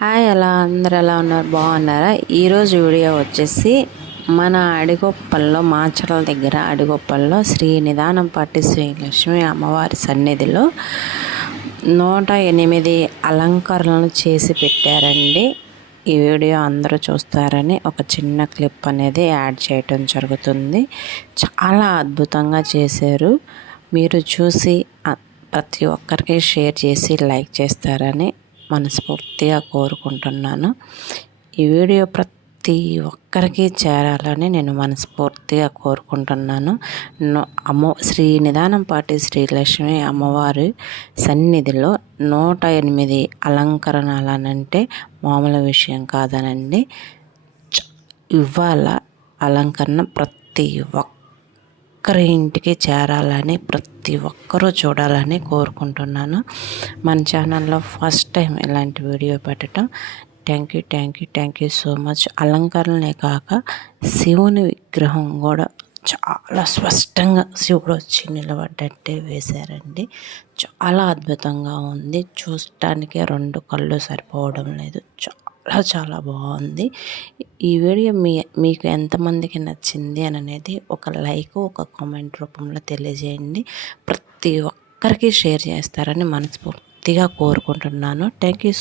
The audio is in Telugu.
హాయ్ ఎలా అందరు ఎలా ఉన్నారు? బాగున్నారా? ఈరోజు వీడియో వచ్చేసి మన అడిగొప్పల్లో మాచర్ల దగ్గర అడిగొప్పల్లో శ్రీ నిదానం పాటి శ్రీలక్ష్మి అమ్మవారి సన్నిధిలో నూట ఎనిమిది అలంకరణలు చేసి పెట్టారండి. ఈ వీడియో అందరూ చూస్తారని ఒక చిన్న క్లిప్ అనేది యాడ్ చేయటం జరుగుతుంది. చాలా అద్భుతంగా చేశారు. మీరు చూసి ప్రతి ఒక్కరికి షేర్ చేసి లైక్ చేస్తారని మనస్ఫూర్తిగా కోరుకుంటున్నాను. ఈ వీడియో ప్రతి ఒక్కరికి చేరాలని నేను మనస్ఫూర్తిగా కోరుకుంటున్నాను. అమ్మ శ్రీ నిదానం పాటి శ్రీలక్ష్మి అమ్మవారి సన్నిధిలో నూట ఎనిమిది అలంకరణలనంటే మామూలు విషయం కాదనండి. ఇవాళ అలంకరణ ప్రతి ఒక్క ఒక్కరి ఇంటికి చేరాలని ప్రతి ఒక్కరూ చూడాలని కోరుకుంటున్నాను. మన ఛానల్లో ఫస్ట్ టైం ఇలాంటి వీడియో పెట్టడం thank you thank you thank you so much. అలంకరణలే కాక శివుని విగ్రహం కూడా చాలా స్పష్టంగా శివుడు వచ్చి నిలబడ్డట్టే వేశారండి. చాలా అద్భుతంగా ఉంది. చూడటానికి రెండు కళ్ళు సరిపోవడం లేదు. చాలా చాలా బాగుంది. ఈ వీడియో మీ మీకు ఎంతమందికి నచ్చింది అని అనేది ఒక లైక్ ఒక కామెంట్ రూపంలో తెలియజేయండి. ప్రతి ఒక్కరికి షేర్ చేస్తారని మనస్ఫూర్తిగా కోరుకుంటున్నాను. Thank you